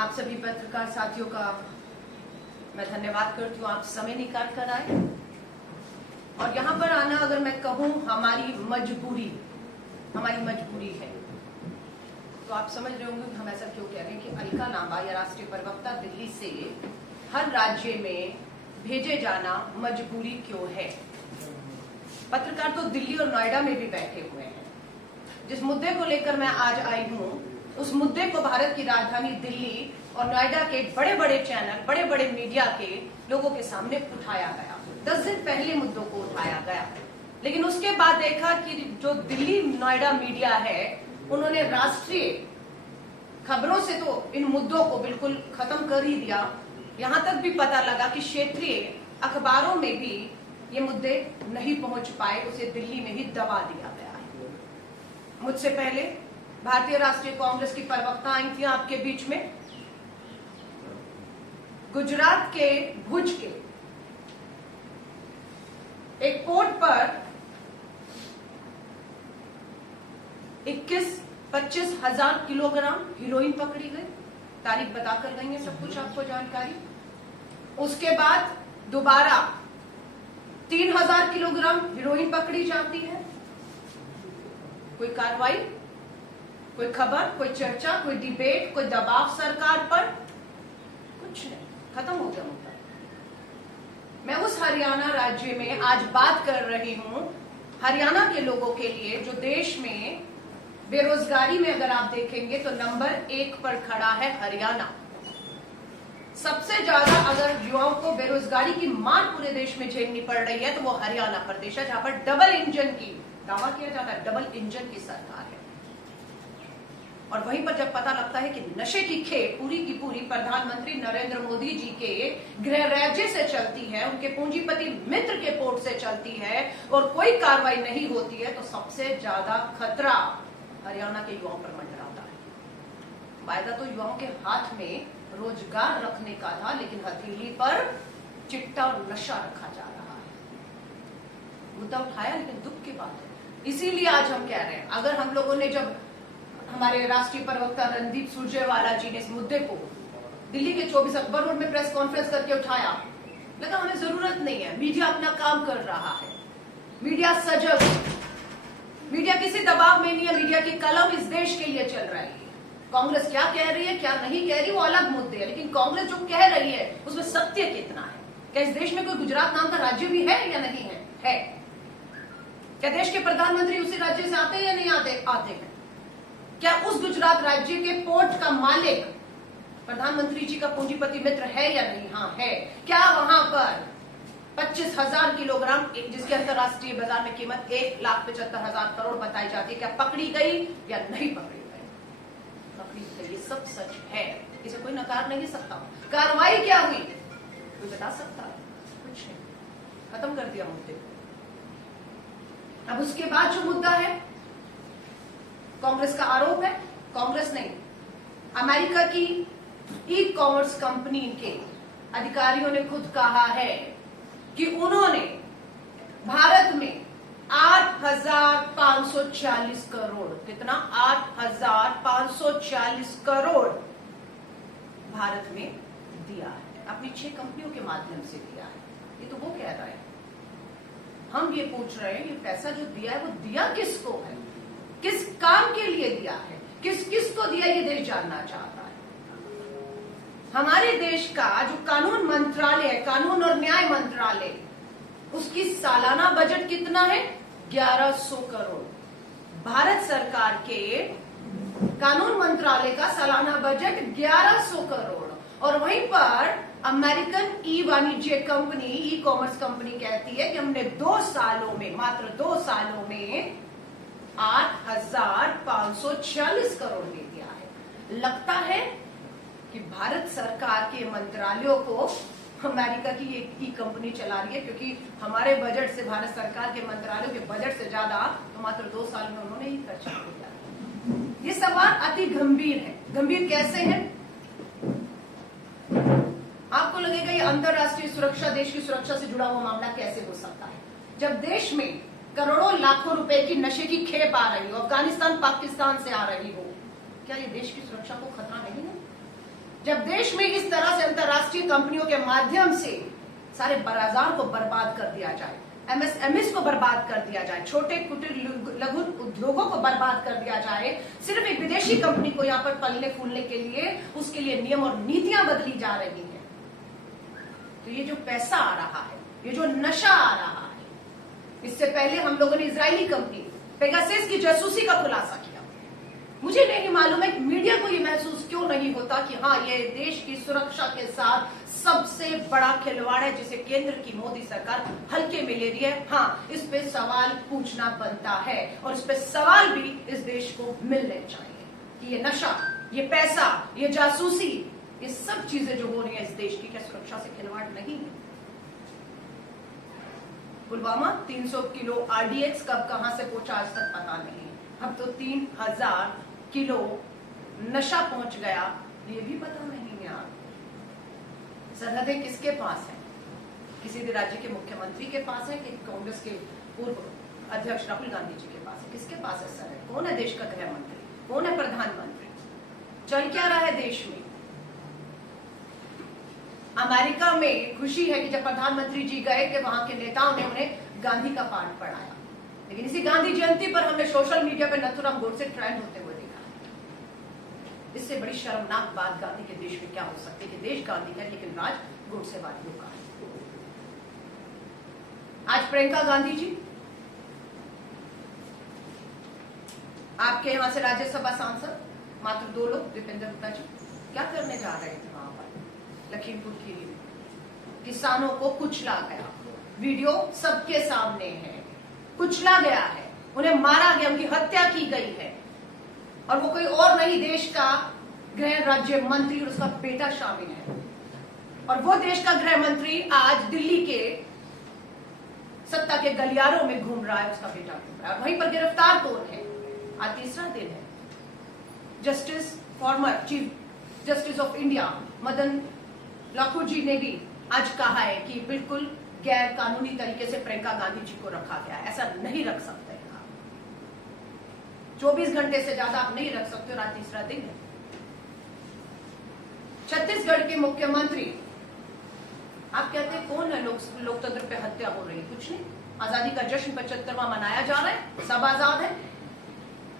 आप सभी पत्रकार साथियों का मैं धन्यवाद करती हूँ, आप समय निकाल कर आए। और यहाँ पर आना, अगर मैं कहूँ, हमारी मजबूरी है। तो आप समझ रहे होंगे कि हम ऐसा क्यों कह रहे हैं कि अलका लांबा या राष्ट्रीय प्रवक्ता दिल्ली से हर राज्य में भेजे जाना मजबूरी क्यों है। पत्रकार तो दिल्ली और नोएडा में भी बैठे हुए हैं। जिस मुद्दे को लेकर मैं आज आई हूँ, उस मुद्दे को भारत की राजधानी दिल्ली और नोएडा के बड़े बड़े चैनल, बड़े बड़े मीडिया के लोगों के सामने उठाया गया। 10 दिन पहले मुद्दों को उठाया गया, लेकिन उसके बाद देखा कि जो दिल्ली नोएडा मीडिया है, उन्होंने राष्ट्रीय खबरों से तो इन मुद्दों को बिल्कुल खत्म कर ही दिया। यहां तक भी पता लगा कि क्षेत्रीय अखबारों में भी ये मुद्दे नहीं पहुंच पाए, उसे दिल्ली में ही दबा दिया गया है। मुझसे पहले भारतीय राष्ट्रीय कांग्रेस की प्रवक्ता आई थी आपके बीच में। गुजरात के भुज के एक पोर्ट पर 21-25 हजार किलोग्राम हीरोइन पकड़ी गई। तारीख बताकर गई है, सब कुछ आपको जानकारी। उसके बाद दोबारा 3000 किलोग्राम हीरोइन पकड़ी जाती है। कोई कार्रवाई, कोई खबर, कोई चर्चा, कोई डिबेट, कोई दबाव सरकार पर? कुछ नहीं, खत्म हो गया मुद्दा। मैं उस हरियाणा राज्य में आज बात कर रही हूं, हरियाणा के लोगों के लिए, जो देश में बेरोजगारी में अगर आप देखेंगे तो नंबर 1 पर खड़ा है हरियाणा। सबसे ज्यादा अगर युवाओं को बेरोजगारी की मार पूरे देश में झेलनी पड़ रही है तो वो हरियाणा प्रदेश है, जहां पर डबल इंजन की दावा किया जाता है, डबल इंजन की सरकार है। और वहीं पर जब पता लगता है कि नशे की खेप पूरी की पूरी प्रधानमंत्री नरेंद्र मोदी जी के गृह राज्य से चलती है, उनके पूंजीपति मित्र के पोर्ट से चलती है और कोई कार्रवाई नहीं होती है, तो सबसे ज्यादा खतरा हरियाणा के युवाओं पर मंडराता है। वायदा तो युवाओं के हाथ में रोजगार रखने का था, लेकिन हथेली पर चिट्टा और नशा रखा जा रहा है। मुद्दा उठाया, लेकिन दुख की बात है। इसीलिए आज हम कह रहे हैं, अगर हम लोगों ने, जब हमारे राष्ट्रीय प्रवक्ता रणदीप सुरजेवाला जी ने इस मुद्दे को दिल्ली के 24 अकबर रोड में प्रेस कॉन्फ्रेंस करके उठाया, लगा हमें जरूरत नहीं है, मीडिया अपना काम कर रहा है, मीडिया सजग, मीडिया किसी दबाव में नहीं है, मीडिया की कलम इस देश के लिए चल रही है। कांग्रेस क्या कह रही है, क्या नहीं कह रही, वो अलग मुद्दे है, लेकिन कांग्रेस जो कह रही है उसमें सत्य कितना है। क्या इस देश में कोई गुजरात नाम का राज्य भी है या नहीं है? है। क्या देश के प्रधानमंत्री उसी राज्य से आते हैं या नहीं आते? आते हैं। क्या उस गुजरात राज्य के पोर्ट का मालिक प्रधानमंत्री जी का पूंजीपति मित्र है या नहीं? हाँ, है। क्या वहां पर 25,000 किलोग्राम, जिसकी अंतरराष्ट्रीय बाजार में कीमत 1,75,000 करोड़ बताई जाती है, क्या पकड़ी गई या नहीं पकड़ी गई? पकड़ी गई, ये सब सच है, इसे कोई नकार नहीं सकता। कार्रवाई क्या हुई, कोई बता सकता है? कुछ नहीं, खत्म कर दिया मुद्दे को। अब उसके बाद जो मुद्दा है, कांग्रेस का आरोप है, कांग्रेस नहीं, अमेरिका की ई कॉमर्स कंपनी के अधिकारियों ने खुद कहा है कि उन्होंने भारत में 8,540 करोड़, कितना? 8,540 करोड़ भारत में दिया है, अपनी 6 कंपनियों के माध्यम से दिया है। ये तो वो कह रहा है। हम ये पूछ रहे हैं, ये पैसा जो दिया है वो दिया किसको है, किस काम के लिए दिया है, किस किस को दिया, ये देश जानना चाहता है। हमारे देश का जो कानून मंत्रालय है, कानून और न्याय मंत्रालय, उसकी सालाना बजट कितना है? 1100 करोड़। भारत सरकार के कानून मंत्रालय का सालाना बजट 1100 करोड़। और वहीं पर अमेरिकन ई वाणिज्य कंपनी, ई कॉमर्स कंपनी कहती है कि हमने 2 सालों में, मात्र 2 सालों में 8,540 करोड़ दे दिया है। लगता है कि भारत सरकार के मंत्रालयों को अमेरिका की एक ई कंपनी चला रही है, क्योंकि हमारे बजट से, भारत सरकार के मंत्रालयों के बजट से ज्यादा तो मात्र 2 साल में उन्होंने ही खर्चा किया। ये सवाल अति गंभीर है। गंभीर कैसे है? आपको लगेगा ये अंतरराष्ट्रीय सुरक्षा, देश की सुरक्षा से जुड़ा हुआ मामला कैसे हो सकता है, जब देश में करोड़ों लाखों रुपए की नशे की खेप आ रही हो, अफगानिस्तान पाकिस्तान से आ रही हो। क्या ये देश की सुरक्षा को खतरा नहीं है? जब देश में इस तरह से अंतरराष्ट्रीय कंपनियों के माध्यम से सारे बाजार को बर्बाद कर दिया जाए, एमएसएमई को बर्बाद कर दिया जाए, छोटे कुटीर लघु उद्योगों को बर्बाद कर दिया जाए, सिर्फ एक विदेशी कंपनी को यहाँ पर पलने फूलने के लिए, उसके लिए नियम और नीतियां बदली जा रही हैं। तो ये जो पैसा आ रहा है, ये जो नशा आ रहा है, इससे पहले हम लोगों ने इजरायली कंपनी पेगासस की जासूसी का खुलासा किया। मुझे नहीं मालूम है कि मीडिया को ये महसूस क्यों नहीं होता कि हाँ, ये देश की सुरक्षा के साथ सबसे बड़ा खिलवाड़ है जिसे केंद्र की मोदी सरकार हल्के में ले रही है। हाँ, इस पे सवाल पूछना बनता है और इस पे सवाल भी इस देश को मिलने चाहिए कि ये नशा, ये पैसा, ये जासूसी, ये सब चीजें जो हो रही है इस देश की, क्या सुरक्षा से खिलवाड़ नहीं है? पुलवामा 300 किलो आरडीएक्स कब कहां से पहुंचा आज तक पता नहीं। अब तो 3000 किलो नशा पहुंच गया, ये भी पता नहीं है। आप सरहदें किसके पास है? किसी भी राज्य के मुख्यमंत्री के पास है कि कांग्रेस के पूर्व अध्यक्ष राहुल गांधी जी के पास है? किसके पास है सरहद? कौन है देश का गृह मंत्री? कौन है प्रधानमंत्री? चल क्या रहा है देश में? अमेरिका में खुशी है कि जब प्रधानमंत्री जी गए कि वहां के नेताओं ने उन्हें गांधी का पाठ पढ़ाया, लेकिन इसी गांधी जयंती पर हमने सोशल मीडिया पर नथुराम गोडसे ट्रेंड होते हुए देखा। इससे बड़ी शर्मनाक बात गांधी के देश में क्या हो सकती है कि देश गांधी है लेकिन राज गोडसेवादियों का है। आज प्रियंका गांधी जी आपके यहां से राज्यसभा सांसद मात्र 2 लोग, दीपेंद्र गुप्ता जी, क्या करने जा रहे थे वहां पर लखीमपुर खीरी में? किसानों को कुचला गया, वीडियो सबके सामने है। कुचला गया है, उन्हें मारा गया, उनकी हत्या की गई है और वो कोई और नहीं, देश का गृह राज्य मंत्री और उसका बेटा शामिल है। और वो देश का गृह मंत्री आज दिल्ली के सत्ता के गलियारों में घूम रहा है, उसका बेटा घूम रहा है, वहीं पर गिरफ्तार कौन है? आज तीसरा दिन है। Justice, former chief justice of India Madan Lokur ji ने भी आज कहा है कि बिल्कुल गैर कानूनी तरीके से प्रियंका गांधी जी को रखा गया है, ऐसा नहीं रख सकते हैं आप। 24 घंटे से ज्यादा आप नहीं रख सकते और आज तीसरा दिन है। छत्तीसगढ़ के मुख्यमंत्री, आप कहते हैं कौन है लोकतंत्र पे हत्या हो रही? कुछ नहीं, आजादी का जश्न 75वां मनाया जा रहा है, सब आजाद है।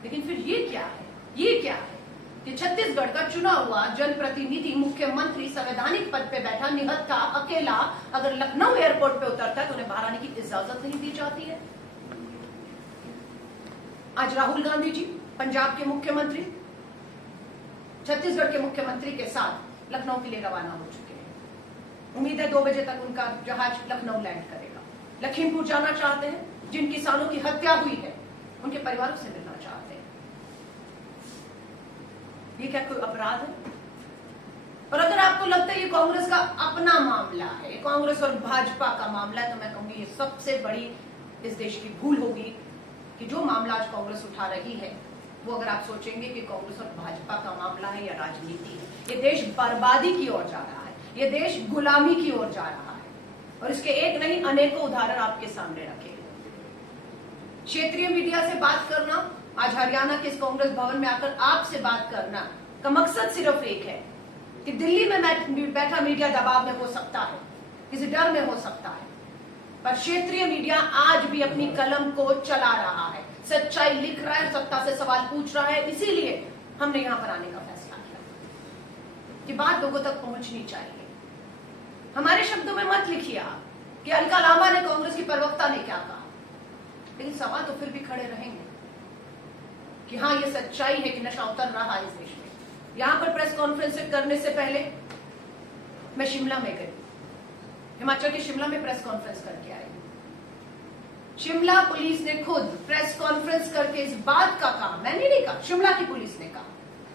लेकिन फिर ये क्या है? ये क्या है कि छत्तीसगढ़ का चुना हुआ जनप्रतिनिधि मुख्यमंत्री संवैधानिक पद पे बैठा निहत्था अकेला अगर लखनऊ एयरपोर्ट पे उतरता है तो उन्हें बाहर आने की इजाजत नहीं दी जाती है। आज राहुल गांधी जी पंजाब के मुख्यमंत्री छत्तीसगढ़ के मुख्यमंत्री के साथ लखनऊ के लिए रवाना हो चुके हैं। उम्मीद है 2 बजे तक उनका जहाज लखनऊ लैंड करेगा। लखीमपुर जाना चाहते हैं, जिन किसानों की हत्या हुई है उनके परिवारों से मिलना चाहते हैं। ये क्या कोई अपराध है? और अगर आपको लगता है ये कांग्रेस का अपना मामला है, कांग्रेस और भाजपा का मामला है, तो मैं कहूंगी ये सबसे बड़ी इस देश की भूल होगी कि जो मामला आज कांग्रेस उठा रही है वो अगर आप सोचेंगे कि कांग्रेस और भाजपा का मामला है या राजनीति है। ये देश बर्बादी की ओर जा रहा है, ये देश गुलामी की ओर जा रहा है और इसके एक नहीं अनेकों उदाहरण आपके सामने रखे। क्षेत्रीय मीडिया से बात करना, आज हरियाणा के इस कांग्रेस भवन में आकर आपसे बात करना का मकसद सिर्फ एक है कि दिल्ली में बैठा मीडिया दबाव में हो सकता है, किसी डर में हो सकता है, पर क्षेत्रीय मीडिया आज भी अपनी कलम को चला रहा है, सच्चाई लिख रहा है, सत्ता से सवाल पूछ रहा है। इसीलिए हमने यहां पर आने का फैसला किया कि बात लोगों तक पहुंचनी चाहिए। हमारे शब्दों में मत लिखिए आप कि अलका लांबा ने, कांग्रेस की प्रवक्ता ने क्या कहा, लेकिन सवाल तो फिर भी खड़े रहेंगे कि हाँ, ये सच्चाई है कि नशा उतर रहा है इस देश में। यहां पर प्रेस कॉन्फ्रेंस करने से पहले मैं शिमला में गई, हिमाचल के शिमला में प्रेस कॉन्फ्रेंस करके आई। शिमला पुलिस ने खुद प्रेस कॉन्फ्रेंस करके इस बात का कहा, मैंने नहीं कहा, शिमला की पुलिस ने कहा,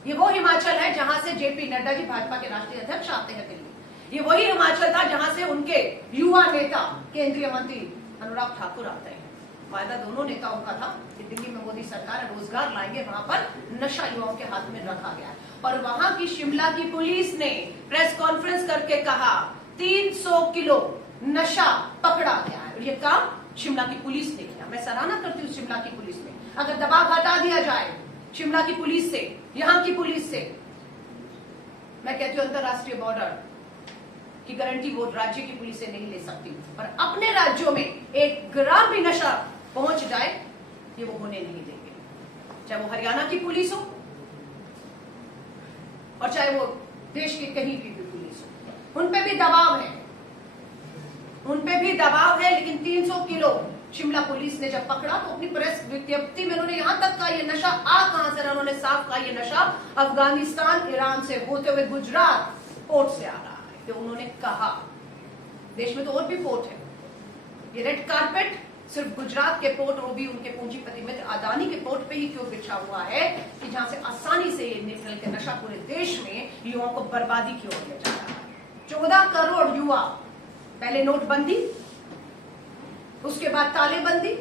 ये वो हिमाचल है जहां से जेपी नड्डा जी भाजपा के राष्ट्रीय अध्यक्ष आते हैं दिल्ली। ये वही हिमाचल था जहां से उनके युवा नेता केंद्रीय मंत्री अनुराग ठाकुर आते हैं। वायदा दोनों नेताओं का था कि दिल्ली में मोदी सरकार रोजगार लाएंगे, वहां पर नशा युवाओं के हाथ में रखा गया और वहां की शिमला की पुलिस ने प्रेस कॉन्फ्रेंस करके कहा 300 किलो नशा पकड़ा गया है और ये काम शिमला की पुलिस ने किया। मैं सराहना करती हूँ शिमला की पुलिस में। अगर दबाव हटा दिया जाए शिमला की पुलिस से, यहाँ की पुलिस से, मैं कहती हूँ अंतरराष्ट्रीय बॉर्डर की गारंटी वो राज्य की पुलिस से नहीं ले सकती, पर अपने राज्यों में 1 ग्राम भी नशा पहुंच जाए ये वो होने नहीं देंगे, चाहे वो हरियाणा की पुलिस हो और चाहे वो देश की कहीं भी पुलिस हो। उन पे भी दबाव है, उन पे भी दबाव है। लेकिन 300 किलो शिमला पुलिस ने जब पकड़ा तो अपनी प्रेस विज्ञप्ति में उन्होंने यहां तक कहा ये नशा कहां से, उन्होंने साफ कहा ये नशा अफगानिस्तान ईरान से होते हुए गुजरात पोर्ट से आ रहा है। तो उन्होंने कहा देश में तो और भी पोर्ट है, ये रेड कारपेट सिर्फ गुजरात के पोर्ट, वो भी उनके पूंजीपति मित्र अदानी के पोर्ट पे ही क्यों बिछा हुआ है कि जहां से आसानी से निकल के नशा पूरे देश में युवाओं को बर्बादी की ओर ले जा रहा है। 14 करोड़ युवा, पहले नोटबंदी, उसके बाद तालेबंदी,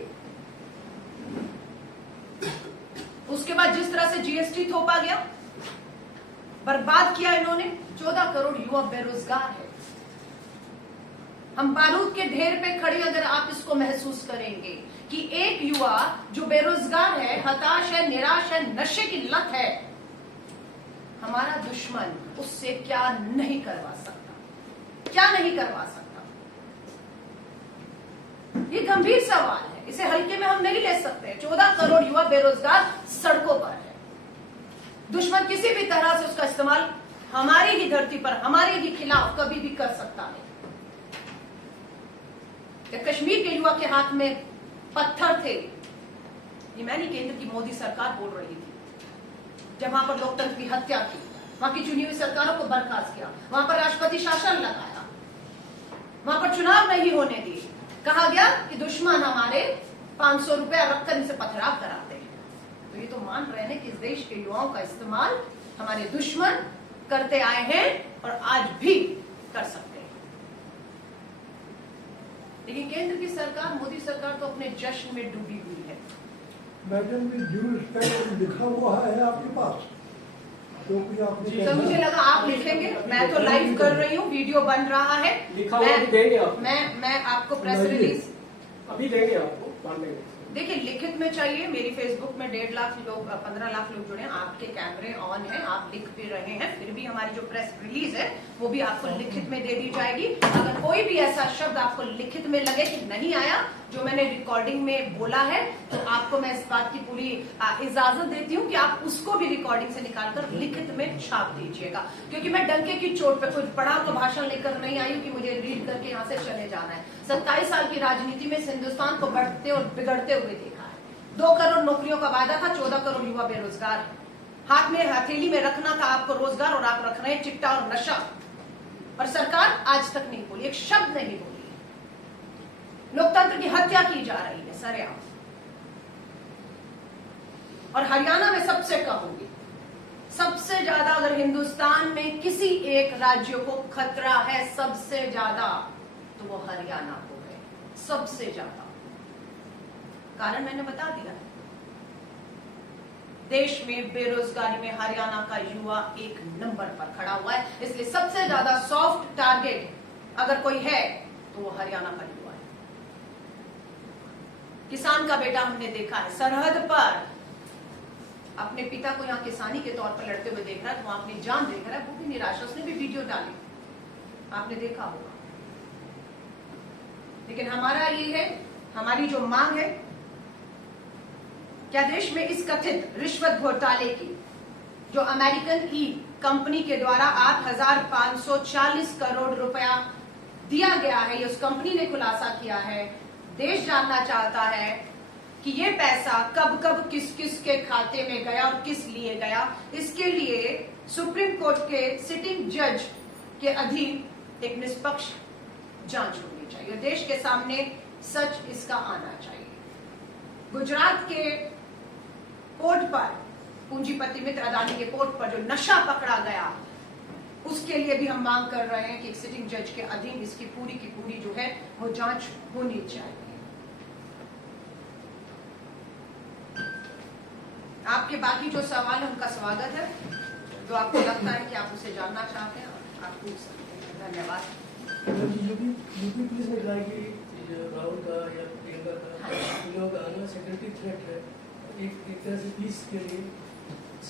उसके बाद जिस तरह से जीएसटी थोपा गया, बर्बाद किया इन्होंने। 14 करोड़ युवा बेरोजगार है। हम बारूद के ढेर पे खड़े अगर आप इसको महसूस करेंगे कि एक युवा जो बेरोजगार है, हताश है, निराश है, नशे की लत है, हमारा दुश्मन उससे क्या नहीं करवा सकता, क्या नहीं करवा सकता। ये गंभीर सवाल है, इसे हल्के में हम नहीं ले सकते। 14 करोड़ युवा बेरोजगार सड़कों पर है। दुश्मन किसी भी तरह से उसका इस्तेमाल हमारी ही धरती पर हमारे ही खिलाफ कभी भी कर सकता है। कश्मीर के युवा के हाथ में पत्थर थे, ये मैं नहीं, केंद्र की मोदी सरकार बोल रही थी, जब वहां पर लोकतंत्र की हत्या की, वहां की चुनी हुई सरकारों को बर्खास्त किया, वहां पर राष्ट्रपति शासन लगाया, वहां पर चुनाव नहीं होने दिए, कहा गया कि दुश्मन हमारे 500 रुपया रखकर इनसे पथराव कराते हैं। तो ये तो मान रहे हैं कि इस देश के युवाओं का इस्तेमाल हमारे दुश्मन करते आए हैं और आज भी कर सकते हैं। लेकिन केंद्र की सरकार, मोदी सरकार तो अपने जश्न में डूबी हुई है। मैडम भी ड्यू रिस्पेक्ट लिखा हुआ है आपके पास, तो तो मुझे लगा आप लिखेंगे, मैं तो लाइव कर रही हूँ, वीडियो बन रहा है, मैं आपको प्रेस रिलीज अभी देंगे आपको, बाद में। देखिए लिखित में चाहिए। मेरी फेसबुक में 1.5 लाख लोग, 15 लाख लोग जुड़े हैं, आपके कैमरे ऑन हैं, आप लिख भी रहे हैं, फिर भी हमारी जो प्रेस रिलीज है वो भी आपको लिखित में दे दी जाएगी। अगर कोई भी ऐसा शब्द आपको लिखित में लगे कि नहीं आया जो मैंने रिकॉर्डिंग में बोला है, तो आपको मैं इस बात की पूरी इजाजत देती हूँ कि आप उसको भी रिकॉर्डिंग से निकालकर लिखित में छाप दीजिएगा। क्योंकि मैं डंके की चोट पे कोई पढ़ा हुआ भाषण लेकर नहीं आई हूँ कि मुझे रीड करके यहाँ से चले जाना है। 27 साल की राजनीति में हिंदुस्तान को बढ़ते और बिगड़ते हुए देखा है। 2 करोड़ नौकरियों का वादा था, 14 करोड़ युवा बेरोजगार है। हाथ में हथेली में रखना था आपको रोजगार और आप रख रहे हैं चिट्टा और नशा, और सरकार आज तक नहीं बोली, एक शब्द नहीं बोली। लोकतंत्र की हत्या की जा रही है सरेआम। और हरियाणा में सबसे कहूंगी, सबसे ज्यादा अगर हिंदुस्तान में किसी एक राज्य को खतरा है सबसे ज्यादा, तो वो हरियाणा को है, सबसे ज्यादा। कारण मैंने बता दिया, देश में बेरोजगारी में हरियाणा का युवा 1 नंबर पर खड़ा हुआ है। इसलिए सबसे ज्यादा सॉफ्ट टारगेट अगर कोई है तो वो हरियाणा का युवा है। किसान का बेटा हमने देखा है सरहद पर अपने पिता को यहाँ किसानी के तौर पर लड़ते हुए देख रहा है, तो वहां अपनी जान देख रहा है, वो भी निराश, उसने भी वीडियो डाली, आपने देखा होगा। लेकिन हमारा ये है, हमारी जो मांग है, क्या देश में इस कथित रिश्वत घोटाले की जो अमेरिकन ई कंपनी के द्वारा 8,540 करोड़ रुपया दिया गया है, ये उस कंपनी ने खुलासा किया है। देश जानना चाहता है कि ये पैसा कब कब किस किस के खाते में गया और किस लिए गया। इसके लिए सुप्रीम कोर्ट के सिटिंग जज के अधीन एक निष्पक्ष जांच होनी चाहिए। देश के सामने सच इसका आना चाहिए। गुजरात के पोर्ट पर, पूंजीपति मित्र अदानी के पोर्ट पर जो नशा पकड़ा गया, उसके लिए भी हम मांग कर रहे हैं कि एक सिटिंग जज के अधीन इसकी पूरी की पूरी जो है वो जांच होनी चाहिए। आपके बाकी जो सवाल है उनका स्वागत है, जो आपको लगता है कि आप उसे जानना चाहते हैं आप पूछ सकते हैं। धन्यवाद। यूपी पुलिस ने कहा कि राहुल का या प्रियंका का इन लोगों का आना सिक्योरिटी थ्रेट है, एक तरह से पीस के लिए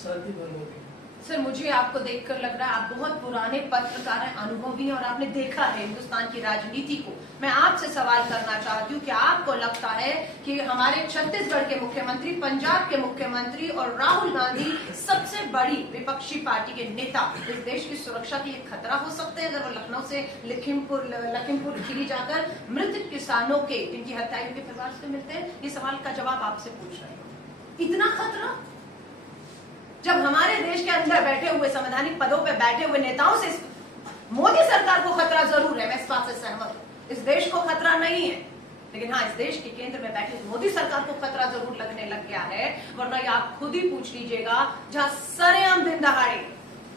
शांति भंग होगी। सर मुझे आपको देखकर लग रहा है आप बहुत पुराने पत्रकार हैं, अनुभवी हैं और आपने देखा है हिंदुस्तान की राजनीति को। मैं आपसे सवाल करना चाहती हूँ कि आपको लगता है कि हमारे छत्तीसगढ़ के मुख्यमंत्री, पंजाब के मुख्यमंत्री और राहुल गांधी सबसे बड़ी विपक्षी पार्टी के नेता इस देश की सुरक्षा के लिए खतरा हो सकते हैं अगर वो लखनऊ से लखीमपुर खीरी जाकर मृत किसानों के, जिनकी हत्याएं उनके परिवार से मिलते हैं? ये सवाल का जवाब आपसे पूछ रहे हैं। इतना खतरा जब हमारे देश के अंदर बैठे हुए संवैधानिक पदों पर बैठे हुए नेताओं से मोदी सरकार को खतरा जरूर है, मैं इस बात से सहमत हूं। इस देश को खतरा नहीं है, लेकिन हाँ, इस देश के केंद्र में बैठे मोदी सरकार को खतरा जरूर लगने लग गया है। वरना ये आप खुद ही पूछ लीजिएगा, जहां सरेआम दिन दहाड़े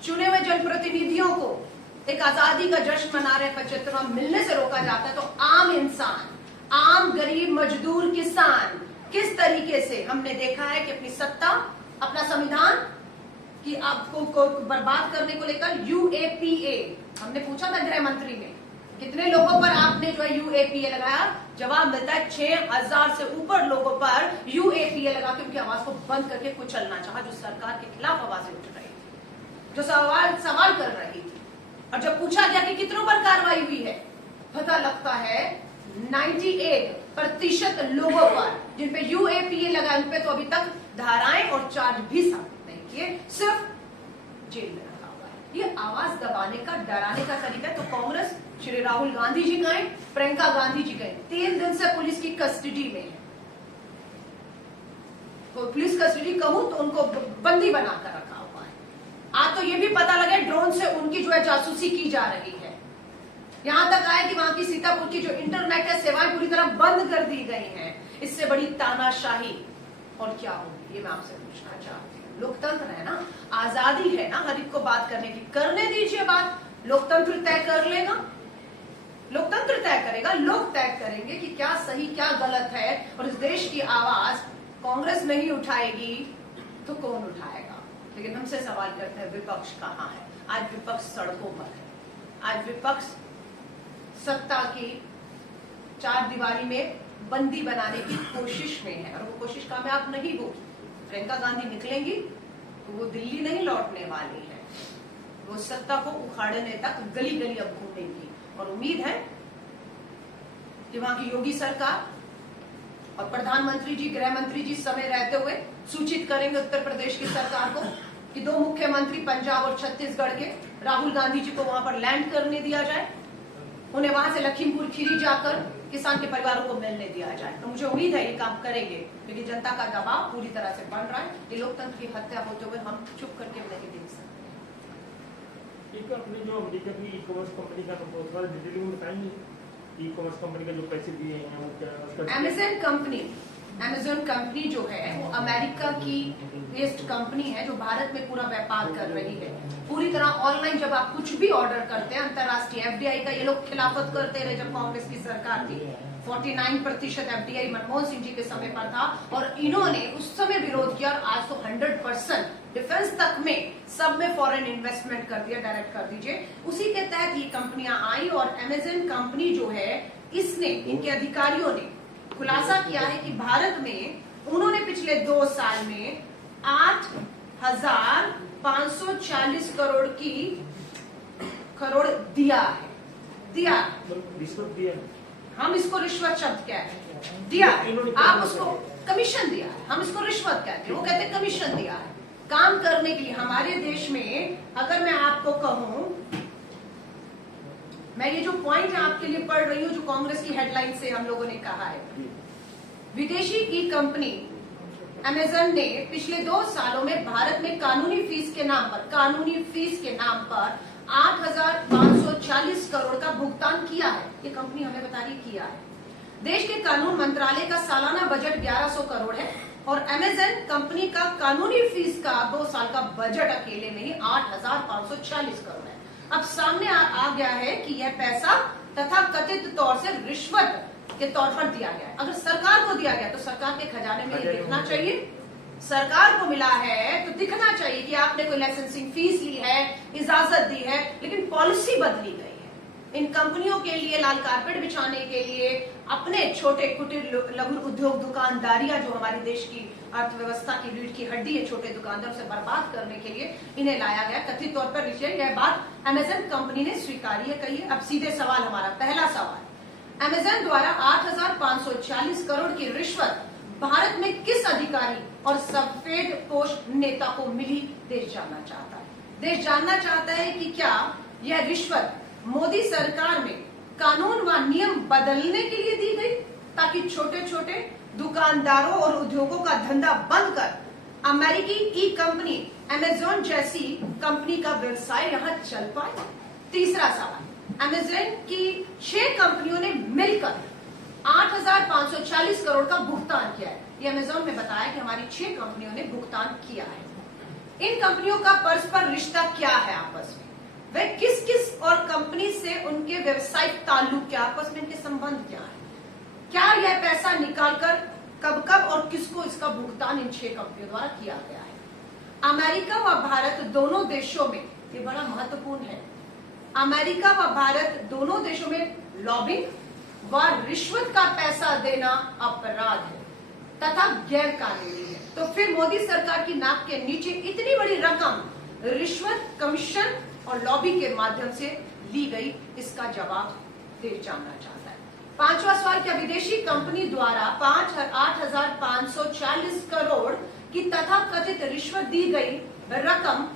चुने हुए जनप्रतिनिधियों को एक आजादी का जश्न मना रहे 75वां मिलने से रोका जाता है, तो आम इंसान, आम गरीब मजदूर किसान किस तरीके से हमने देखा है कि अपनी सत्ता, अपना संविधान कि आपको बर्बाद करने को लेकर यूएपीए, हमने पूछा था गृह मंत्री में कितने लोगों पर आपने जो है यूएपीए लगाया, जवाब मिलता है 6000 से ऊपर लोगों पर यूएपीए लगा के उनकी आवाज को बंद करके कुचलना चाहा, जो सरकार के खिलाफ आवाजें उठ रही थी, जो सवाल कर रही थी। और जब पूछा गया कि कितनों पर कार्रवाई हुई है, पता लगता है 98% लोगों पर जिनपे यूएपीए लगा, उन पे तो अभी तक धाराएं और चार्ज भी साबित नहीं किए, सिर्फ जेल में रखा हुआ है। ये आवाज दबाने का, डराने का तरीका है। तो कांग्रेस, श्री राहुल गांधी जी गए, प्रियंका गांधी जी गए, 3 दिन से पुलिस की कस्टडी में है। तो पुलिस कस्टडी कहूं तो उनको बंदी बनाकर रखा हुआ है। आज तो ये भी पता लगे ड्रोन से उनकी जो है जासूसी की जा रही है। यहां तक आया कि वहां की सीतापुर की जो इंटरनेट है सेवाएं पूरी तरह बंद कर दी गई हैं। इससे बड़ी तानाशाही और क्या होगी, ये मैं आपसे पूछना चाहती हूँ। लोकतंत्र है ना, आजादी है ना हर एक को बात करने की, करने दीजिए बात। लोकतंत्र तय कर लेगा, लोकतंत्र तय करेगा, लोग तय करेंगे कि क्या सही क्या गलत है। और इस देश की आवाज कांग्रेस नहीं उठाएगी तो कौन उठाएगा? लेकिन हमसे सवाल करते हैं विपक्ष कहाँ है? आज विपक्ष सड़कों पर है। आज विपक्ष सत्ता की चारदीवारी में बंदी बनाने की कोशिश में है और वो कोशिश कामयाब नहीं होगी। प्रियंका गांधी निकलेंगी तो वो दिल्ली नहीं लौटने वाली है, वो सत्ता को उखाड़ने तक गली गली अब घूमेंगी। और उम्मीद है कि वहां की योगी सरकार और प्रधानमंत्री जी, गृह मंत्री जी समय रहते हुए सूचित करेंगे उत्तर प्रदेश की सरकार को कि 2 मुख्यमंत्री पंजाब और छत्तीसगढ़ के, राहुल गांधी जी को वहां पर लैंड करने दिया जाए, उन्हें वहां से लखीमपुर खीरी जाकर किसान के परिवारों को मिलने दिया जाए। तो मुझे उम्मीद है ये काम करेंगे, क्योंकि जनता का दबाव पूरी तरह से बन रहा है। ये लोकतंत्र की हत्या होते हुए हम चुप करके नहीं देख सकते। एक अपनी जो अमेरिका की ई कॉमर्स कंपनी का प्रपोजल डिटेल में बताएंगे, ई कॉमर्स कंपनी का जो पैसे दिए हैं वो क्या उसका? अमेज़न कंपनी जो है वो अमेरिका की बेस्ड कंपनी है जो भारत में पूरा व्यापार कर रही है। पूरी तरह ऑनलाइन जब आप कुछ भी ऑर्डर करते हैं, अंतरराष्ट्रीय एफडीआई का ये लोग खिलाफत करते रहे जब कांग्रेस की सरकार थी। 49% एफडीआई मनमोहन सिंह जी के समय पर था और इन्होंने उस समय विरोध किया और आज तो 100% डिफेंस तक में सब में फॉरेन इन्वेस्टमेंट कर दिया, डायरेक्ट कर दीजिए। उसी के तहत ये कंपनियां आई और अमेज़न कंपनी जो है इसने, इनके अधिकारियों ने खुलासा किया है कि भारत में उन्होंने पिछले 2 साल में 8,540 करोड़ दिया है। रिश्वत दिया है। हम इसको रिश्वत शब्द कहते हैं, दिया है। आप उसको कमीशन दिया है, हम इसको रिश्वत कहते हैं, वो कहते हैं कमीशन दिया है काम करने के लिए। हमारे देश में अगर मैं आपको कहूं, मैं ये जो पॉइंट आपके लिए पढ़ रही हूँ जो कांग्रेस की हेडलाइन से हम लोगों ने कहा है, विदेशी ई कंपनी अमेज़न ने पिछले 2 सालों में भारत में कानूनी फीस के नाम पर 8,540 करोड़ का भुगतान किया है। ये कंपनी हमें बता रही किया है। देश के कानून मंत्रालय का सालाना बजट 1100 करोड़ है और अमेज़न कंपनी का कानूनी फीस का 2 साल का बजट अकेले में ही 8,540 करोड़ है। अब सामने आ गया है कि यह पैसा तथा कथित तौर से रिश्वत के तौर पर दिया गया है। अगर सरकार को दिया गया तो सरकार के खजाने में ये दिखना चाहिए। सरकार को मिला है तो दिखना चाहिए कि आपने कोई लाइसेंसिंग फीस ली है, इजाजत दी है, लेकिन पॉलिसी बदली गई है। इन कंपनियों के लिए लाल कारपेट बिछाने के लिए अपने छोटे कुटीर लघु उद्योग दुकानदारियां जो हमारे देश की अर्थव्यवस्था की रीढ़ की हड्डी है, छोटे दुकानदारों से बर्बाद करने के लिए इन्हें लाया गया कथित तौर पर। यह बात अमेजन कंपनी ने स्वीकारी है, कही है। अब सीधे सवाल, हमारा पहला सवाल, अमेजन द्वारा 8,540 करोड़ की रिश्वत भारत में किस अधिकारी और सफेद पोश नेता को मिली? देश जानना चाहता है। देश जानना चाहता है कि क्या यह रिश्वत मोदी सरकार में कानून व नियम बदलने के लिए दी गई, ताकि छोटे छोटे दुकानदारों और उद्योगों का धंधा बंद कर अमेरिकी ई कंपनी अमेजॉन जैसी कंपनी का व्यवसाय यहां चल पाए? तीसरा सवाल, अमेजन की 6 कंपनियों ने मिलकर 8,540 करोड़ का भुगतान किया है। ये अमेजॉन ने बताया कि हमारी 6 कंपनियों ने भुगतान किया है। इन कंपनियों का परस्पर रिश्ता क्या है आपस में? वे किस किस और कंपनी से उनके व्यवसायिक ताल्लुक क्या, आपस में इनके संबंध क्या है? क्या यह पैसा निकालकर कब कब और किसको इसका भुगतान इन 6 कंपनियों द्वारा किया गया है? अमेरिका व भारत दोनों देशों में, ये बड़ा महत्वपूर्ण है, अमेरिका व भारत दोनों देशों में लॉबिंग व रिश्वत का पैसा देना अपराध है तथा गैर कानूनी है। तो फिर मोदी सरकार की नाक के नीचे इतनी बड़ी रकम रिश्वत, कमीशन और लॉबी के माध्यम से ली गई, इसका जवाब देश जानना चाहता है। पांचवा सवाल, क्या विदेशी कंपनी द्वारा 8,540 करोड़ की तथाकथित रिश्वत दी गई रकम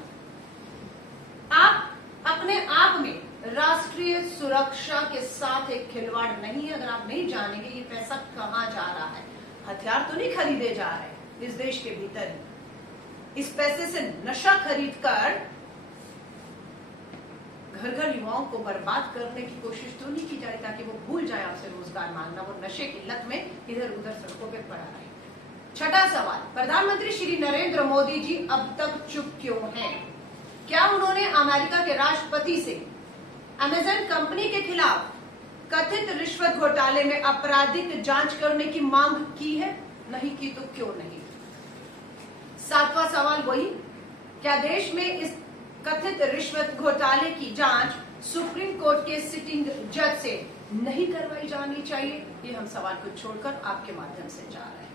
आप अपने आप में राष्ट्रीय सुरक्षा के साथ एक खिलवाड़ नहीं है? अगर आप नहीं जानेंगे ये पैसा कहां जा रहा है, हथियार तो नहीं खरीदे जा रहे इस देश के भीतर ही। इस पैसे से नशा खरीद कर घर घर युवाओं को बर्बाद करने की कोशिश तो नहीं की जा रही, ताकि वो भूल जाए आपसे रोजगार मांगना, वो नशे की लत में इधर उधर सड़कों पे पड़ा रहे। छठा सवाल, प्रधानमंत्री श्री नरेंद्र मोदी जी अब तक चुप क्यों हैं? क्या उन्होंने अमेरिका के राष्ट्रपति से अमेजन कंपनी के खिलाफ कथित रिश्वत घोटाले में आपराधिक जांच करने की मांग की है? नहीं की तो क्यों नहीं? सातवां सवाल वही, क्या देश में इस कथित रिश्वत घोटाले की जांच सुप्रीम कोर्ट के सिटिंग जज से नहीं करवाई जानी चाहिए? ये हम सवाल को छोड़कर आपके माध्यम से जा रहे हैं।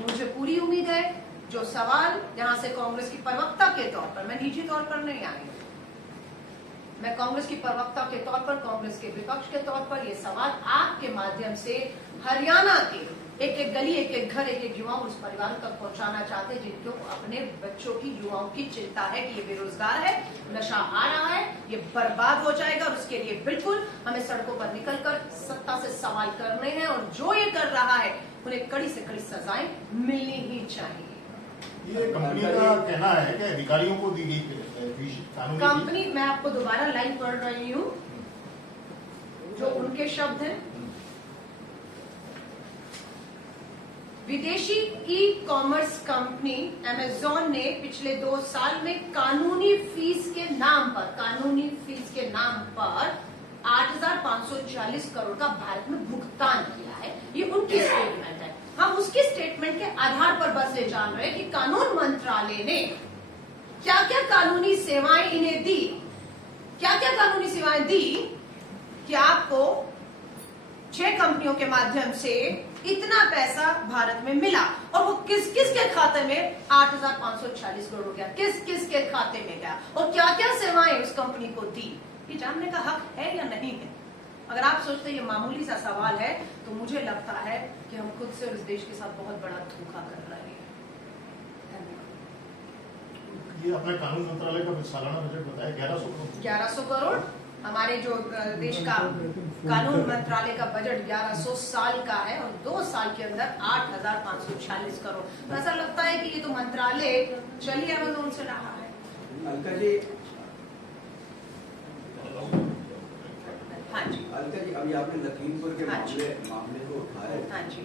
मुझे पूरी उम्मीद है जो सवाल यहां से कांग्रेस की प्रवक्ता के तौर पर, मैं निजी तौर पर नहीं आई, मैं कांग्रेस की प्रवक्ता के तौर पर, कांग्रेस के विपक्ष के तौर पर ये सवाल आपके माध्यम से हरियाणा के एक एक गली, एक एक घर, एक एक युवाओं, उस परिवारों तक पहुंचाना चाहते हैं जिनको अपने बच्चों की, युवाओं की चिंता है कि ये बेरोजगार है, नशा आ रहा है, ये बर्बाद हो जाएगा, और उसके लिए बिल्कुल हमें सड़कों पर निकलकर सत्ता से सवाल करने हैं, और जो ये कर रहा है उन्हें कड़ी से कड़ी सजाएं मिलनी ही चाहिए। ये कंपनी का कहना है कि अधिकारियों को दी गई कंपनी, मैं आपको दोबारा लाइन पढ़ रही हूँ जो उनके शब्द हैं। विदेशी ई कॉमर्स कंपनी अमेजॉन ने पिछले 2 साल में कानूनी फीस के नाम पर 8,540 करोड़ का भारत में भुगतान किया है। ये उनकी स्टेटमेंट है। हम उसकी स्टेटमेंट के आधार पर बस ये जान रहे हैं कि कानून मंत्रालय ने क्या क्या कानूनी सेवाएं इन्हें दी, क्या क्या कानूनी सेवाएं दी कि आपको 6 कंपनियों के माध्यम से इतना पैसा भारत में मिला, और वो किस किस के खाते में 8,540 करोड़ हो गया, किस किस के खाते में गया, और क्या क्या सेवाएं उस कंपनी को दी, ये जानने का हक है या नहीं है? अगर आप सोचते हैं ये मामूली सा सवाल है, तो मुझे लगता है कि हम खुद से और इस देश के साथ बहुत बड़ा धोखा कर रहे हैं। ये अपने कानून मंत्रालय का सालाना बजट बताया 1100 करोड़। हमारे जो देश का कानून मंत्रालय का बजट 1100 साल का है, और 2 साल के अंदर 8,540 करोड़। तो ऐसा लगता है कि ये तो मंत्रालय चलिए अमेज़न से रहा है। अलका जी, हाँ जी, अलका जी, अभी आपने लखीमपुर के हाँ जी। मामले को उठाया। हाँ जी।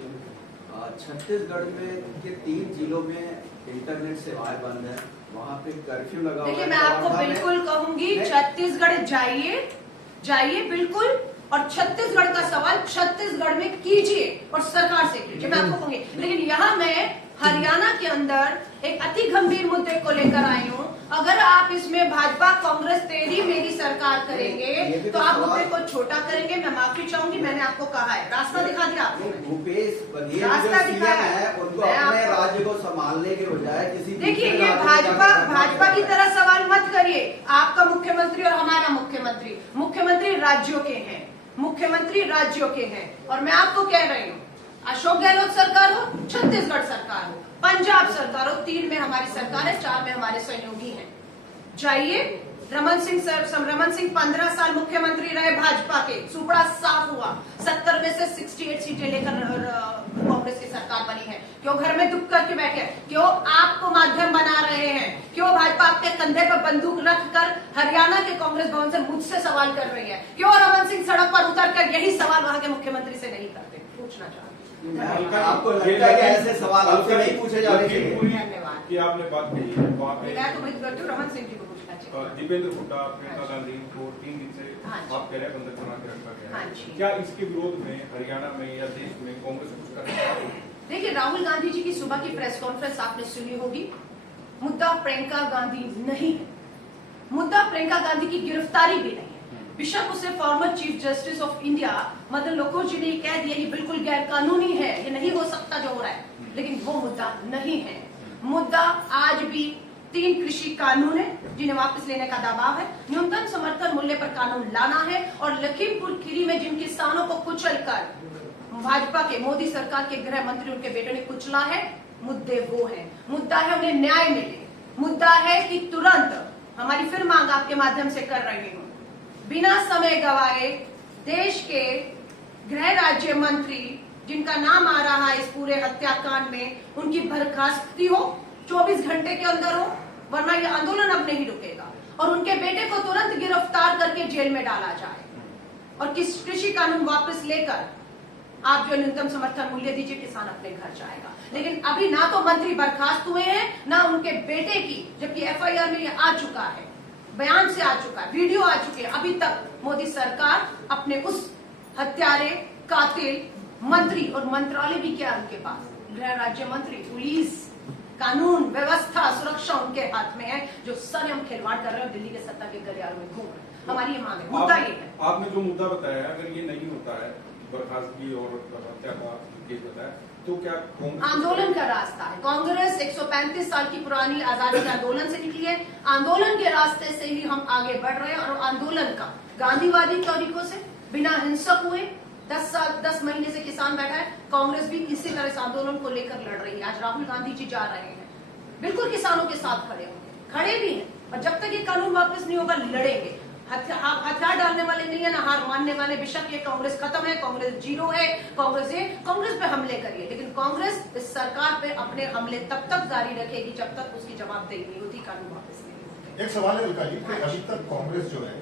छत्तीसगढ़ में के 3 जिलों में इंटरनेट सेवाएं बंद है, वहाँ पे कर्फ्यू लगा हुआ है। देखिए, मैं आपको बिल्कुल कहूंगी छत्तीसगढ़ जाइए बिल्कुल, और छत्तीसगढ़ का सवाल छत्तीसगढ़ में कीजिए और सरकार से कीजिए, मैं आपको कहूंगी। लेकिन यहाँ मैं हरियाणा के अंदर एक अति गंभीर मुद्दे को लेकर आई हूँ। अगर आप इसमें भाजपा कांग्रेस तेरी मेरी सरकार करेंगे तो आप मुद्दे को छोटा करेंगे। मैं माफी चाहूंगी, मैंने आपको कहा है, रास्ता दिखा दिया आपको। भूपेश बघेल जो रास्ता सीएम दिखाया है, उनको मैं अपने आपको- राज्य को संभालने के बजाय किसी देखिए, दूसरे ये राज्य में भाजपा जाकर भाजपा की तरह सवाल मत करिए। आपका मुख्यमंत्री और हमारा मुख्यमंत्री, मुख्यमंत्री राज्यों के हैं, मुख्यमंत्री राज्यों के हैं। और मैं आपको कह रही हूँ, अशोक गहलोत सरकार हो, छत्तीसगढ़ सरकार हो, पंजाब सरकार हो, 3 में हमारी सरकार है, 4 में हमारे सहयोगी हैं। जाइए, रमन सिंह 15 साल मुख्यमंत्री रहे भाजपा के, सुपड़ा साफ हुआ। 70 में से 68 सीटें लेकर कांग्रेस की सरकार बनी है। क्यों घर में दुख करके बैठे? क्यों आपको माध्यम बना रहे हैं? क्यों भाजपा आपके कंधे पर बंदूक रखकर हरियाणा के कांग्रेस भवन से मुझसे सवाल कर रही है? क्यों रमन सिंह सड़क पर उतरकर यही सवाल वहां के मुख्यमंत्री से नहीं करते? पूछना चाहते। आपको लगता है कि ऐसे सवाल आपसे नहीं पूछे जाने चाहिए? धन्यवाद। कि आपने बात कही है वहाँ पे मैं तो वही करती हूँ, रमन सिंह जी को पूछना चाहिए। दीपेंद्र हुड्डा, प्रियंका गांधी को 3 दिन से हाँ जी। आप कह रहे हैं बंधक बना के रखा गया हाँ है। जी। क्या इसके विरोध में हरियाणा में या देश में कांग्रेस कुछ कर रहा है? देखिए, राहुल गांधी जी की सुबह की प्रेस कॉन्फ्रेंस आपने सुनी होगी। मुद्दा प्रियंका गांधी नहीं है, मुद्दा प्रियंका गांधी की गिरफ्तारी भी नहीं है। बेशक उसे former chief justice of India Madan Lokur ji ने कह दिया ये बिल्कुल गैर कानूनी है, ये नहीं हो सकता जो हो रहा है, लेकिन वो मुद्दा नहीं है। मुद्दा आज भी 3 कृषि कानून है जिन्हें वापस लेने का दबाव है, न्यूनतम समर्थन मूल्य पर कानून लाना है, और लखीमपुर खीरी में जिन किसानों को कुचलकर भाजपा के मोदी सरकार के गृह मंत्री उनके बेटे ने कुचला है, मुद्दे वो है। मुद्दा है उन्हें न्याय मिले, मुद्दा है कि तुरंत, हमारी फिर मांग आपके माध्यम से कर रही हूं, बिना समय गवाए देश के गृह राज्य मंत्री जिनका नाम आ रहा है इस पूरे हत्याकांड में, उनकी बर्खास्तगी हो, 24 घंटे के अंदर हो, वरना ये आंदोलन अब नहीं रुकेगा। और उनके बेटे को तुरंत गिरफ्तार करके जेल में डाला जाए, और किस कृषि कानून वापस लेकर आप जो न्यूनतम समर्थन मूल्य दीजिए, किसान अपने घर जाएगा। लेकिन अभी ना तो मंत्री बर्खास्त हुए हैं, ना उनके बेटे की, जबकि एफआईआर में ये आ चुका है, बयान से आ चुका है, वीडियो आ चुके हैं। अभी तक मोदी सरकार अपने उस हत्यारे, कातिल मंत्री, और मंत्रालय भी क्या उनके पास, गृह राज्य मंत्री, पुलिस, कानून व्यवस्था, सुरक्षा उनके हाथ में है, जो सरयम खिलवाड़ कर रहे हैं, दिल्ली के सत्ता के गलियारों में घूम रहे हैं। हमारी ये मांग है, मुद्दा ये है। आपने जो मुद्दा बताया, अगर ये नहीं होता है, बर्खास्तगी और हत्या का केस बताया, तो क्या आंदोलन का रास्ता है। कांग्रेस 135 साल की पुरानी आजादी के आंदोलन से निकली है, आंदोलन के रास्ते से ही हम आगे बढ़ रहे हैं, और आंदोलन का गांधीवादी तरीकों से, बिना हिंसक हुए, 10 महीने से किसान बैठा है, कांग्रेस भी इसी तरह इस आंदोलन को लेकर लड़ रही है। आज राहुल गांधी जी जा रहे हैं, बिल्कुल किसानों के साथ खड़े होंगे, खड़े भी हैं, और जब तक ये कानून वापस नहीं होगा लड़ेंगे। हथियार डालने वाले नहीं है, ना हार मानने वाले। बेशक ये कांग्रेस खत्म है, कांग्रेस जीरो है, कांग्रेस पे हमले करिए, लेकिन कांग्रेस इस सरकार पे अपने हमले तब तक जारी रखेगी जब तक उसकी जवाबदेही नहीं होती, कानून वापस नहीं होते। एक सवाल है अलका जी कि अभी तक कांग्रेस जो है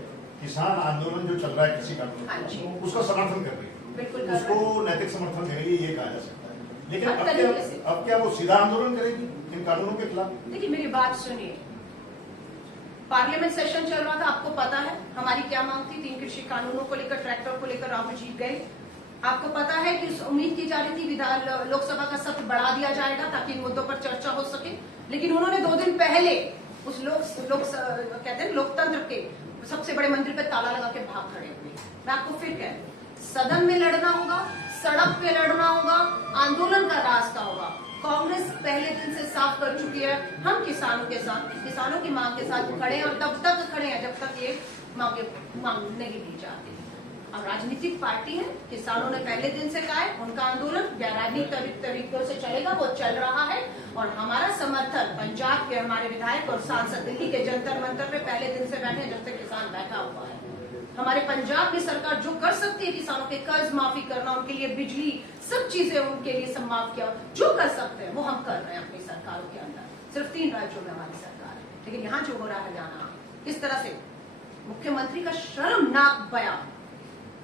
किसान आंदोलन जो चल रहा है कृषि हाँ कानून, जी। उसका समर्थन कर रही है, बिल्कुल कर उसको रहे हैं। नैतिक समर्थन दे रही है, ये कहा जा सकता है। लेकिन हर तरीके से। अब क्या वो सीधा आंदोलन करेगी इन कानूनों के खिलाफ? देखिए, मेरी बात सुनिए, पार्लियामेंट सेशन चल रहा था, आपको पता है हमारी क्या मांग थी। 3 कृषि कानूनों को लेकर, ट्रैक्टर को लेकर राहुल जी गए। आपको पता है कि उम्मीद की जा रही थी लोकसभा का सत्र बढ़ा दिया जाएगा ताकि इन मुद्दों पर चर्चा हो सके, लेकिन उन्होंने 2 दिन पहले उस कहते हैं लोकतंत्र के सबसे बड़े मंदिर पे ताला लगा के भाग खड़े हुए। मैं आपको फिर कह रही हूं, सदन में लड़ना होगा, सड़क पे लड़ना होगा, आंदोलन का रास्ता होगा। कांग्रेस पहले दिन से साफ कर चुकी है, हम किसानों के साथ, किसानों की मांग के साथ खड़े हैं, और तब तक खड़े हैं जब तक ये मांग नहीं दी जाती। अब राजनीतिक पार्टी है, किसानों ने पहले दिन से कहा है, उनका आंदोलन राजनीतिक तरीकों से चलेगा, वो चल रहा है, और हमारा समर्थन पंजाब के हमारे विधायक और सांसद दिल्ली के जंतर मंतर पे पहले दिन से बैठे हैं जब तक किसान बैठा हुआ है। हमारे पंजाब की सरकार जो कर सकती है, किसानों के कर्ज माफी करना, उनके लिए बिजली, सब चीजें उनके लिए सब माफ किया, जो कर सकते हैं वो हम कर रहे हैं अपनी सरकारों के अंदर। सिर्फ 3 राज्यों में हमारी सरकार है, लेकिन यहाँ जो हो रहा है हरियाणा, किस तरह से मुख्यमंत्री का शर्मनाक बयान।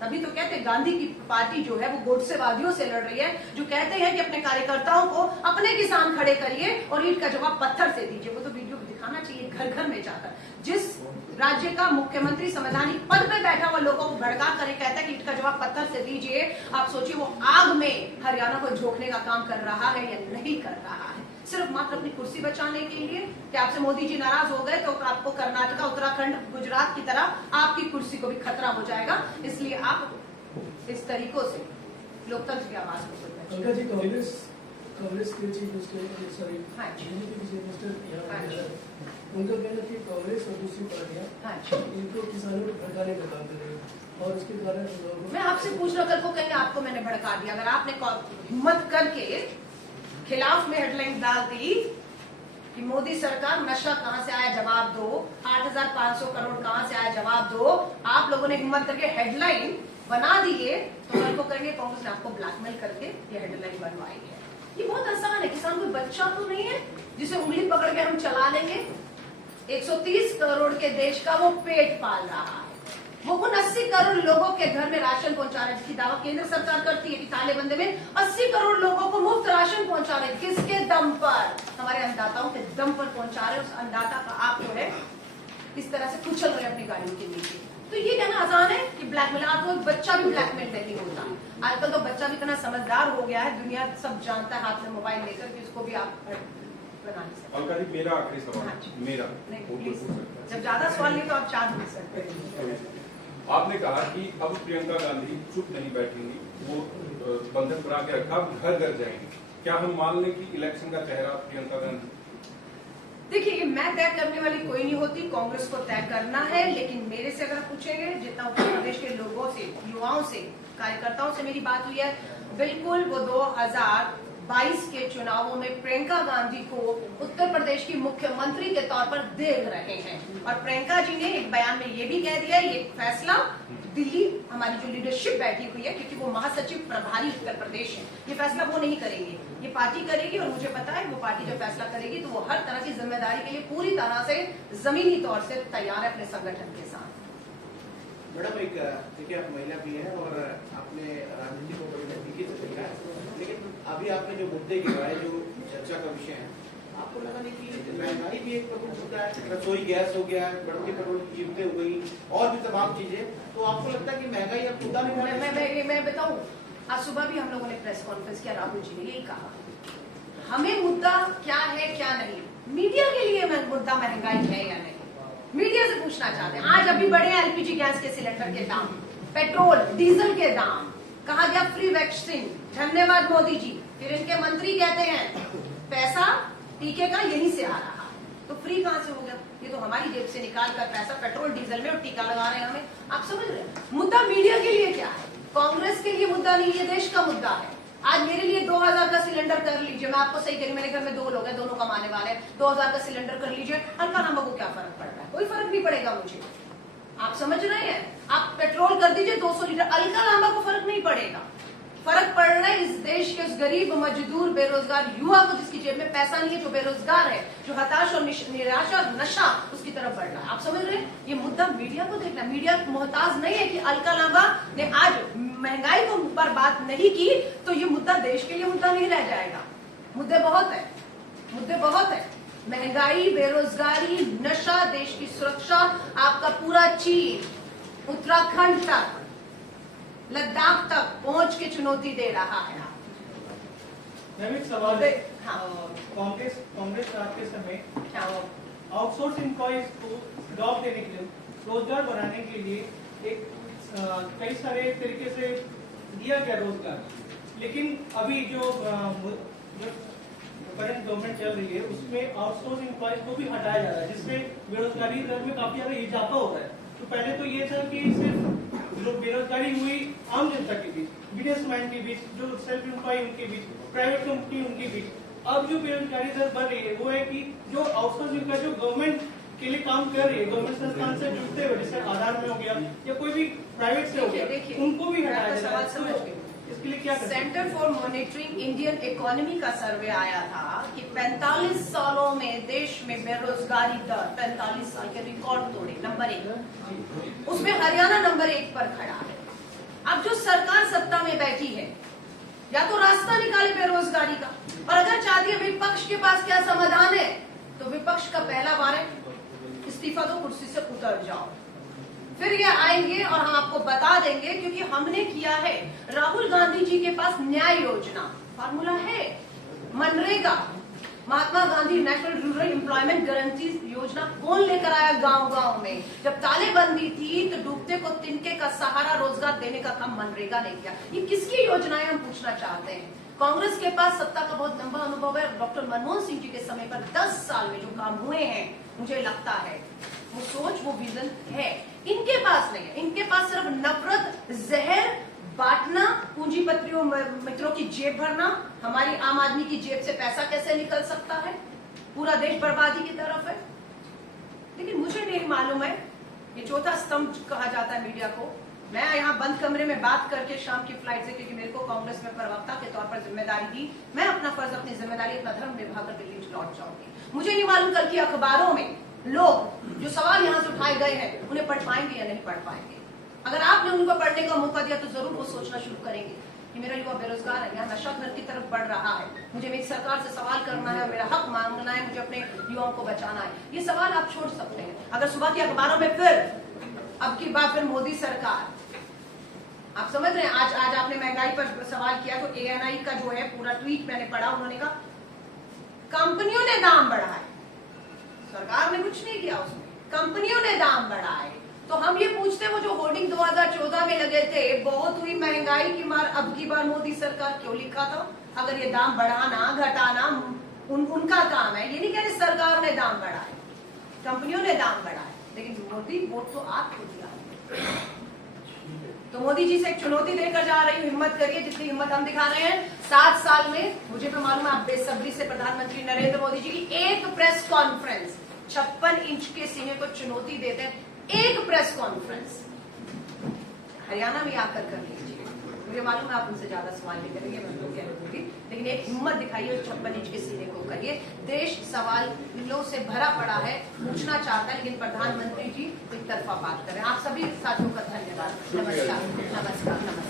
तभी तो कहते हैं गांधी की पार्टी जो है वो गोडसेवादियों से लड़ रही है, जो कहते हैं कि अपने कार्यकर्ताओं को अपने किसान खड़े करिए और ईंट का जवाब पत्थर से दीजिए। वो तो वीडियो दिखाना चाहिए घर घर में जाकर। जिस राज्य का मुख्यमंत्री संवैधानिक पद पे बैठा हुआ लोगों को भड़का कर कहता है कि ईंट का जवाब पत्थर से दीजिए, आप सोचिए वो आग में हरियाणा को झोंकने का काम कर रहा है या नहीं कर रहा है। सिर्फ मात्र अपनी कुर्सी बचाने के लिए कि आपसे मोदी जी नाराज हो गए तो आपको कर्नाटक, उत्तराखंड, गुजरात की तरह आपकी कुर्सी को भी खतरा हो जाएगा। इसलिए आप इस तरीकों से लोकतंत्र की आवाज को पंकज जी, कांग्रेस के चीफ मिनिस्टर, सॉरी हाँ जी। बीजेपी के चीफ मिनिस्टर यहाँ हाँ पे जी। हैं। उनका कहना है कि कांग्रेस और दूसरी पार्टियां हाँ जी। इनको किसानों को भड़काने का काम कर रही है और उसके कारण लोगों को- मैं आपसे पूछ रहा, कल को कहेंगे आपको मैंने भड़का दिया। अगर आपने हिम्मत करके खिलाफ में हेडलाइन डाल दी कि मोदी सरकार नशा कहां से आया जवाब दो, 8,500 करोड़ कहां से आया जवाब दो, आप लोगों ने हिम्मत करके हेडलाइन बना दिए, तो कल को कहेंगे कांग्रेस ने आपको ब्लैकमेल करके ये हेडलाइन बनवाई है। ये बहुत आसान है, किसान कोई बच्चा तो नहीं है जिसे उंगली पकड़ के हम चला लेंगे। 130 करोड़ के देश का वो पेट पाल रहा है, वो उन 80 करोड़ लोगों के घर में राशन पहुंचा रहे हैं, जिसकी दावा केंद्र सरकार करती है कि तालेबंदी में 80 करोड़ लोगों को मुफ्त राशन पहुंचा रहे हैं। किसके दम पर? हमारे अन्नदाताओं के दम पर पहुंचा रहे हैं। उस अन्नदाता का आप जो है इस तरह से कुचल रहे हैं अपनी गाड़ियों के नीचे। तो ये कहना आसान है कि ब्लैकमेल, आपको एक बच्चा भी ब्लैकमेल नहीं होता। आजकल तो बच्चा भी इतना समझदार हो गया है, दुनिया सब जानता है, हाथ में मोबाइल लेकर कि उसको भी आप बना नहीं सकते। अलका जी, मेरा आखिरी हाँ सवाल, जी। मेरा नहीं, वो प्लीज। पूछ सकता है। जब ज्यादा सवाल नहीं तो आप चार पूछ सकते हैं। आपने कहा कि अब प्रियंका गांधी चुप नहीं बैठेंगी, वो बंधक बना के रखा, अब घर घर जाएंगी। क्या हम मान लें कि इलेक्शन का चेहरा प्रियंका गांधी? देखिए, ये मैं तय करने वाली कोई नहीं होती, कांग्रेस को तय करना है। लेकिन मेरे से अगर पूछेंगे, जितना उत्तर प्रदेश के लोगों से, युवाओं से, कार्यकर्ताओं से मेरी बात हुई है, बिल्कुल वो 2022 के चुनावों में प्रियंका गांधी को उत्तर प्रदेश की मुख्यमंत्री के तौर पर देख रहे हैं। और प्रियंका जी ने एक बयान में ये भी कह दिया, ये फैसला दिल्ली, हमारी जो लीडरशिप बैठी हुई है, क्योंकि वो महासचिव प्रभारी उत्तर प्रदेश है, ये फैसला वो नहीं करेंगे, ये पार्टी करेगी। और मुझे पता है वो पार्टी जब फैसला करेगी तो वो हर तरह की जिम्मेदारी के लिए पूरी तरह से जमीनी तौर से तैयार है अपने संगठन के साथ। मैडम, एक देखिए, आप महिला भी हैं और आपने राजनीति को बड़ी नजदीकी से देखा है, लेकिन अभी आपने जो मुद्दे गिराए, जो चर्चा का विषय है, आपको लगा नहीं कि महंगाई भी एक प्रमुख मुद्दा है? रसोई गैस हो गया, बढ़ती पेट्रोल की कीमतें हो गई और भी तमाम चीजें, तो आपको लगता है कि महंगाई अब मुद्दा नहीं बना? मैं बताऊं, आज सुबह भी हम लोगों ने प्रेस कॉन्फ्रेंस किया, राहुल जी ने यही कहा, हमें मुद्दा क्या है क्या नहीं, मीडिया के लिए मुद्दा महंगाई है या नहीं, मीडिया से पूछना चाहते हैं। आज अभी बढ़े एलपीजी गैस के सिलेंडर के दाम, पेट्रोल डीजल के दाम, कहा गया फ्री वैक्सीन, धन्यवाद मोदी जी। फिर इनके मंत्री कहते हैं पैसा टीके का यहीं से आ रहा है, तो फ्री कहां से हो गया? ये तो हमारी जेब से निकाल कर पैसा पेट्रोल डीजल में और टीका लगा रहे हैं हमें। आप समझ रहे हैं? मुद्दा मीडिया के लिए क्या है, कांग्रेस के लिए मुद्दा नहीं, ये देश का मुद्दा है। आज मेरे लिए 2000 का सिलेंडर कर लीजिए, मैं आपको सही कह, मेरे घर में 2 लोग हैं, दोनों कमाने वाले हैं, 2000 का सिलेंडर कर लीजिए, अलका नामा को क्या फर्क पड़ रहा है? कोई फर्क नहीं पड़ेगा मुझे। आप समझ रहे हैं? आप पेट्रोल कर दीजिए 200 लीटर, अलका नामा को फर्क नहीं पड़ेगा। फर्क पड़ रहा है इस देश के उस गरीब, मजदूर, बेरोजगार युवा को, जिसकी जेब में पैसा नहीं है, जो बेरोजगार है, जो हताश और निराशा और नशा उसकी तरफ बढ़ रहा है। आप समझ रहे हैं? ये मुद्दा मीडिया को देखना, मीडिया मोहताज नहीं है कि अलका लांबा ने आज महंगाई को पर बात नहीं की तो ये मुद्दा देश के लिए मुद्दा नहीं रह जाएगा। मुद्दे बहुत है, मुद्दे बहुत है, महंगाई, बेरोजगारी, नशा, देश की सुरक्षा, आपका पूरा चीन उत्तराखंड तक, लद्दाख तक पहुंच के चुनौती दे रहा है। मैम, एक सवाल है। हाँ। कांग्रेस राज के समय हाँ। आउटसोर्स एम्प्लॉयज को जॉब देने के लिए, रोजगार बनाने के लिए एक कई सारे तरीके से दिया गया रोजगार, लेकिन अभी जो करंट गवर्नमेंट चल रही है उसमें आउटसोर्स एम्प्लॉयज को भी हटाया जा रहा है, जिससे बेरोजगारी दर में काफी ज्यादा इजाफा हो रहा है। तो पहले तो ये था कि सिर्फ जो बेरोजगारी हुई आम जनता के बीच, बिजनेसमैन के बीच, जो सेल्फ एम्प्लॉय उनके बीच, प्राइवेट कंपनी उनके बीच, अब जो बेरोजगारी दर बढ़ रही है वो है कि जो आउटसोर्सिंग का जो गवर्नमेंट के लिए काम कर रही है, गवर्नमेंट संस्थान से जुड़ते हुए, जैसे आधार में हो गया या कोई भी प्राइवेट से हो गया, उनको भी हटाया जा रहा है। समझ गए। इसके लिए क्या करें? Centre for monitoring Indian economy का सर्वे आया था कि 45 सालों में देश में बेरोजगारी दर 45 साल के रिकॉर्ड तोड़े, नंबर 1, उसमें हरियाणा नंबर 1 पर खड़ा है। अब जो सरकार सत्ता में बैठी है, या तो रास्ता निकाले बेरोजगारी का, और अगर चाहती है विपक्ष के पास क्या समाधान है, तो विपक्ष का पहला वार है इस्तीफा दो, कुर्सी से उतर जाओ। फिर ये आएंगे और हम आपको बता देंगे, क्योंकि हमने किया है। राहुल गांधी जी के पास न्याय योजना फार्मूला है, MNREGA, Mahatma Gandhi national rural employment guarantee योजना कौन लेकर आया गांव गांव में? जब तालेबंदी थी तो डूबते को तिनके का सहारा रोजगार देने का काम मनरेगा ने किया। ये किसकी योजनाएं हम पूछना चाहते हैं। कांग्रेस के पास सत्ता का बहुत लंबा अनुभव है। डॉक्टर मनमोहन सिंह जी के समय पर 10 साल में जो काम हुए हैं, मुझे लगता है वो सोच, वो विजन है। इनके पास नहीं है। इनके पास सिर्फ नफरत, जहर बांटना, पूंजीपतियों मित्रों की जेब भरना, हमारी आम आदमी की जेब से पैसा कैसे निकल सकता है, पूरा देश बर्बादी की तरफ है। लेकिन मुझे नहीं मालूम है, ये चौथा स्तंभ कहा जाता है मीडिया को। मैं यहाँ बंद कमरे में बात करके शाम की फ्लाइट से, क्योंकि मेरे को कांग्रेस में प्रवक्ता के तौर पर जिम्मेदारी दी, मैं अपना फर्ज, अपनी जिम्मेदारी, अपना धर्म निभाकर दिल्ली लौट जाऊंगी। मुझे नहीं मालूम कल की अखबारों में लोग जो सवाल यहाँ से उठाए गए हैं उन्हें पढ़ पाएंगे या नहीं पढ़ पाएंगे। अगर आपने उनको पढ़ने का मौका दिया तो जरूर वो सोचना शुरू करेंगे कि मेरा युवा बेरोजगार है, यहाँ नशा घर की तरफ बढ़ रहा है, मुझे मेरी सरकार से सवाल करना है, मेरा हक मांगना है, मुझे अपने युवाओं को बचाना है। ये सवाल आप छोड़ सकते हैं। अगर सुबह की अखबारों में फिर अब की बात फिर मोदी सरकार, आप समझ रहे हैं, आज आपने महंगाई पर सवाल किया तो ANI का जो है पूरा ट्वीट मैंने पढ़ा, उन्होंने कहा कंपनियों ने दाम बढ़ाए, सरकार ने कुछ नहीं किया, उसमें कंपनियों ने दाम बढ़ाए। तो हम ये पूछते हैं, वो जो होर्डिंग 2014 में लगे थे, बहुत हुई महंगाई की मार, अब की बार मोदी सरकार क्यों लिखा था? अगर ये दाम बढ़ाना घटाना उनका काम है, ये नहीं कह रहे सरकार ने दाम बढ़ाए, कंपनियों ने दाम बढ़ाए, लेकिन मोदी वोट तो आपको दिया। तो मोदी जी से एक चुनौती देकर जा रही हूँ, हिम्मत करिए जितनी हिम्मत हम दिखा रहे हैं। 7 साल में मुझे तो मालूम है आप बेसब्री से प्रधानमंत्री नरेंद्र मोदी जी की एक प्रेस कॉन्फ्रेंस, 56 इंच के सीने को चुनौती देते हैं, एक प्रेस कॉन्फ्रेंस हरियाणा में आकर कर लीजिए। मुझे मालूम है आप उनसे ज्यादा सवाल नहीं करेंगे, मैं तो कह दूंगी, लेकिन एक हिम्मत दिखाइए, 56 इंच के सीने को करिए। देश सवालों से भरा पड़ा है, पूछना चाहता है, लेकिन प्रधानमंत्री जी एक तरफा बात करें। आप सभी साथियों का धन्यवाद। नमस्कार, नमस्कार, नमस्कार।